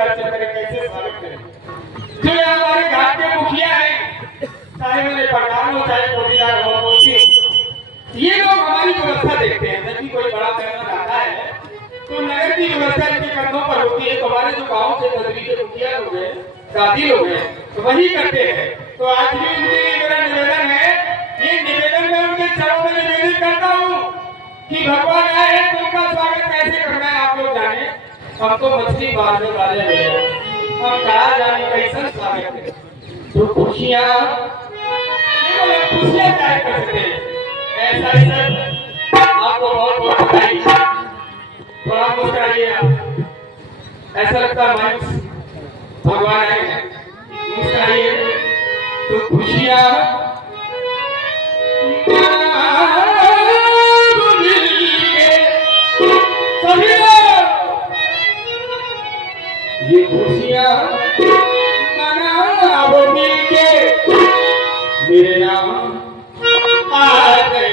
घर चल कर कैसे स्वागत करें। जो ये हमारे घाट के मुखिया हैं, चाहे मेरे प्रधान हो चाहे चौकीदार हो मुंशी, ये लोग हमारी व्यवस्था देखते हैं। जब भी कोई बड़ा मेहमान आता है तो नगर की व्यवस्था इनके कंधों पर होती है। तो हमारे जो गाँव के नगरी के मुखिया लोग हैं, दादी लोग हैं, तो वही करते हैं। तो आज भी उनके लिए मेरा निवेदन है, ये निवेदन मैं उनके चरणों में निवेदित करता हूँ कि भगवान आए हैं तो उनका स्वागत कैसे करना है आप लोग जाने। हम तो मछली मारने वाले हैं, हम कहा जाने कैसा स्वागत करें। तो खुशियाँ खुशियाँ क्या कर सकते हैं, ऐसा ही सर आपको बहुत बहुत बधाई। थोड़ा मुस्कुराइए आप, ऐसा लगता है माइक भगवान आए हैं। मुस्कुराइए तो खुशियाँ ये खुशियाँ मनाओ मिलके, मेरे नाम आ गए।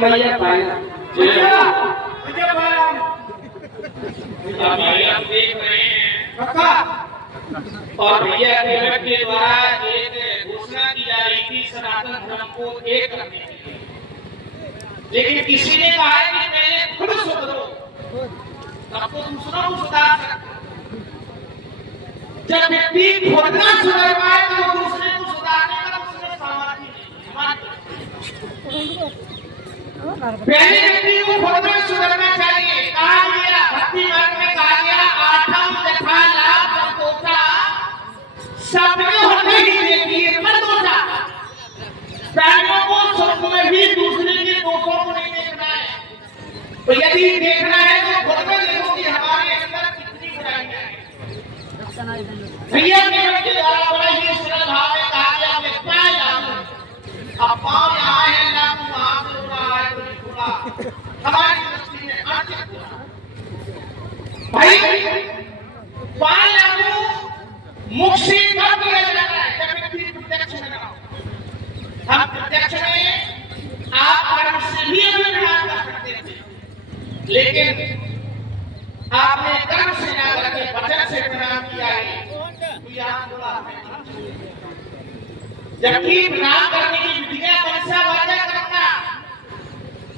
मैया पाया अभी आप देख रहे हैं काका और भैया के द्वारा एक घोषणा की जा रही थी सनातन धर्म को एक करने के लिए, लेकिन किसी ने कहा है कि पहले खुद सुधरो तब तो दूसरों को सुधार सकते। जब व्यक्ति खुद ना सुधर पाए तो वो दूसरे को सुधारने का उसमें सामर्थ्य नहीं। पहले व्यक्ति को खुद में सुधरना चाहिए। कहा गया भक्ति मार्ग में, कहा गया आठम यथा लाभ संतोषा सबने होने ही देखिए मत दोषा। प्राणियों को सुख में भी दूसरे के दोषों को नहीं देखना है, तो यदि देखना है तो खुद में देखो कि हमारे अंदर कितनी बुराइयां हैं। भैया के द्वारा बड़ा ही सरल भाव में कहा गया मैं पाए जाऊं अब पाँव यहाँ है ना तू वहां से उड़ा है तो खुदा हमारी दृष्टि में अर्चित भाई पाए जाऊं मुख से कब किया जाता है जब व्यक्ति प्रत्यक्ष में ना। हम प्रत्यक्ष में आप कर्म से भी अभिमान कर सकते थे, लेकिन आपने कर्म से ना करके वचन से प्रणाम किया है तो यहाँ बोला है। जबकि प्रणाम करने की विधियां मनसा वाचा करना,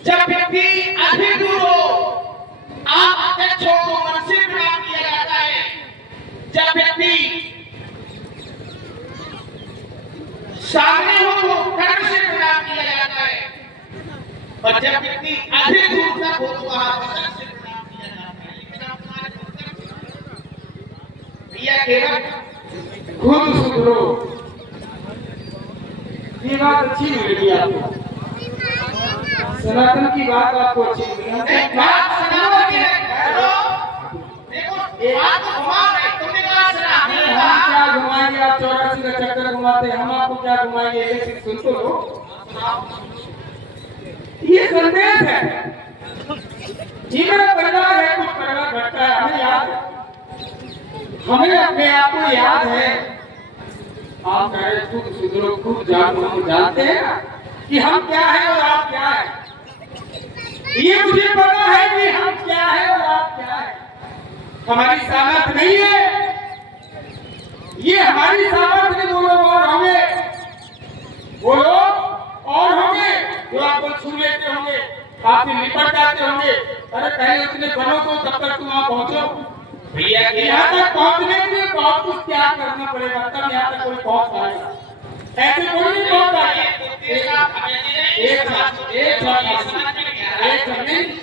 जब व्यक्ति अधिक दूर हो आप अध्यक्ष हो तो मन से प्रणाम किया जाता है। जब व्यक्ति सामने हो तो कर्म से प्रणाम किया जाता है, और जब व्यक्ति अधिक दूर तक हो तो वहां वचन से प्रणाम किया जाता है। लेकिन आप भैया केवल खुद सुधरो, ये बात अच्छी लगी आपको, सनातन की बात आपको अच्छी लगी। बात सनातन की है, देखो ये बात तो घुमा रहे, तुमने कहा सनातन, हम क्या घुमाएंगे, आप 84 का चक्कर घुमाते, हम आपको क्या घुमाएंगे, एक सुन तो लो। ये संदेश है, ये मेरा परिवार है, कुछ परिवार घटता है, हमें याद है, हमें अपने आप को याद है। आप कह रहे खुद सुधरो खुद जानो, हम जानते हैं ना कि हम क्या है और आप क्या है। ये मुझे पता है कि हम क्या है और आप क्या है। हमारी सामर्थ्य नहीं है, ये हमारी सामर्थ्य नहीं। वो लोग और होंगे, वो लोग और होंगे जो आपको छू लेते होंगे, आपसे निपट जाते होंगे। अरे पहले उतने बनो तो तब तक तुम वहां पहुंचो। भैया यहाँ तक पहुंचने के लिए बहुत कुछ त्याग करना पड़ेगा, तब यहाँ तक कोई पहुंच पाएगा। ऐसे कोई नहीं पहुंचता।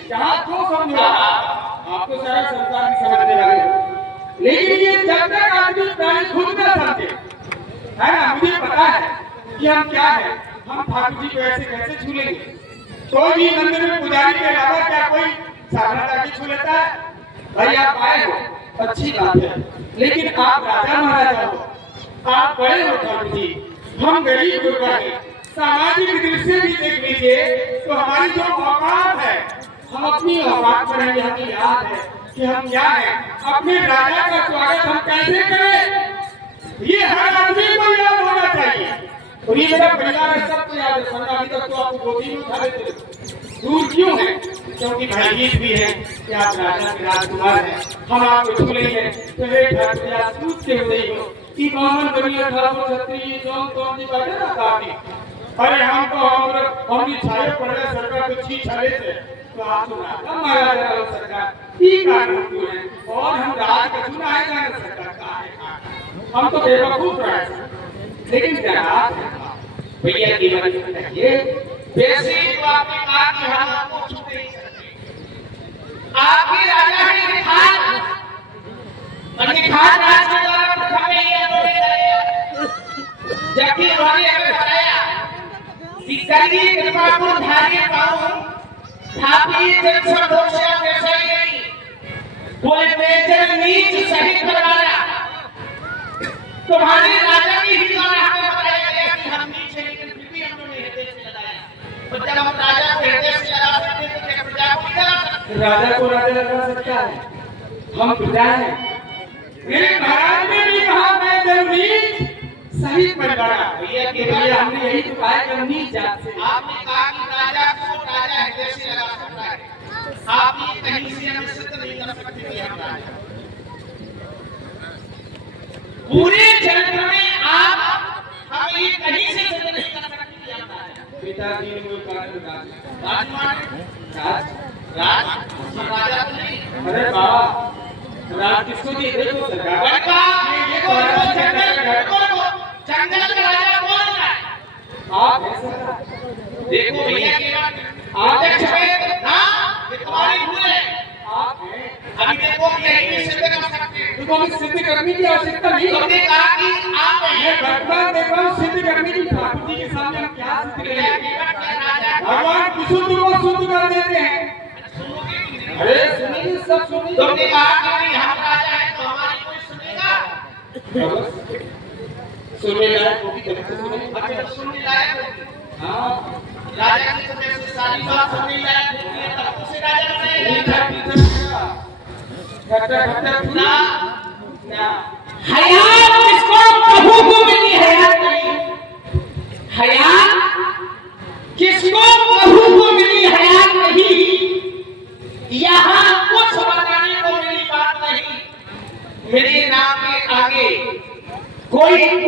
जहाँ जो समझो आपको सारा संसार की समझने लगे, लेकिन ये जब तक आदमी प्राणी खुद न समझे, है ना, मुझे पता है कि हम क्या है। हम ठाकुर जी को ऐसे कैसे छू लेंगे? कोई भी मंदिर में पुजारी के अलावा क्या कोई साधना की छू लेता है? भाई आप आए हो अच्छी बात है, लेकिन आप राजा महाराजा हो, आप बड़े हो ठाकुर जी, हम गरीब गुरबा हैं। सामाजिक दृष्टि भी देख लीजिए तो हमारी जो औकात है, हम अपनी औकात पर हैं। हमें याद है कि हम क्या है, अपने राजा का स्वागत हम कैसे करें, ये हर आदमी को याद होना चाहिए। और ये मेरा परिवार है, सबको याद है। अभी तक तो आपको गोदी में उठा लेते, दूर क्यों है? क्योंकि भयभीत भी है कि आप राजा के राजकुमार हैं, हम आपको छू लेंगे तो सूझ के हुए हो कि बामन दुनिया ठाकुर छत्री जौन तो अपनी बातें ना काफी। अरे हम तो हम छाए पड़ गए सरकार को छी छाले से, तो आप तो राजा महाराजा हो सरकार की कारण क्यों है? और हम राज का चुना है जाने सरकार का है, हम तो बेवकूफ रहे। लेकिन क्या भैया की बात कहिए, वैसे तो आपने कहा कि हम आपको छूते नहीं सकते। आपके राजा है निखात, और निखात राज के द्वारा प्रथम में ये बोले गए, जबकि उन्होंने हमें बताया कि करिए कृपा को धारिए पाऊं थापी जन सर्वोषया वैसा ही नहीं, बोले बेजन नीच सहित करवाया। तुम्हारे राजा की ही द्वारा हमें बताया गया कि हम नीच हैं, लेकिन फिर भी हम लोगों ने हृदय से लगाया। तो जब हम राजा को हृदय से लगा सकते हैं तो क्या प्रजा को लगा सकते हैं? राजा को राजा लगा सकता है, हम प्रजा हैं। मेरे महाराज ने भी कहा मैं जरूरी सही परिवार। भैया के लिए हमने यही तो कहा कि नीच जात से। आपने कहा कि राजा को राजा हृदय से लगा सकता है, आप ये कहीं से हमें सिद्ध नहीं कर सकते कि हम राजा। पूरे चरित्र में आप हमें ये कहीं से सिद्ध नहीं कर सकते कि हम राजा। पिताजी ने कोई कारण राजकुमार राज राज राजा तो नहीं। अरे बाबा राज किसको दिए देखो सरकार बड़का देखो जंगल का राजा कौन है? आप हैं सरकार। देखो भैया की आप अध्यक्ष में ना ये तुम्हारी भूल है। आप हैं अभी देखो यही सिद्ध कर सकते हैं। तो हमें सिद्ध करने की आवश्यकता नहीं है। तुमने कहा कि आप मैं हैं वर्तमान देख रहा हूँ सिद्ध करने की ठाकुर जी के सामने हम क्या सिद्ध भैया करेंगे? केवट के राजा भगवान कुसुम को शुद्ध कर देते हैं। सुनोगे कि नहीं? अरे सुनिए सब सुनिए। तुमने कहा कि नहीं हम राजा हैं तो हमारी कोई सुनेगा? सुनने लायक होगी तभी तो सुने। अच्छा तो सुनने लायक होगी। हाँ राजा की तो जैसे सारी बात सुनने लायक होती है तब उसे राजा बनाया मीठा जाएगा। मीठा खट्टा खट्टा ना ना हयात किसको प्रभु को मिली हयात नहीं। हयात किसको प्रभु को मिली हयात नहीं। यहाँ कुछ बताने को मेरी बात नहीं। मेरे नाम के आगे कोई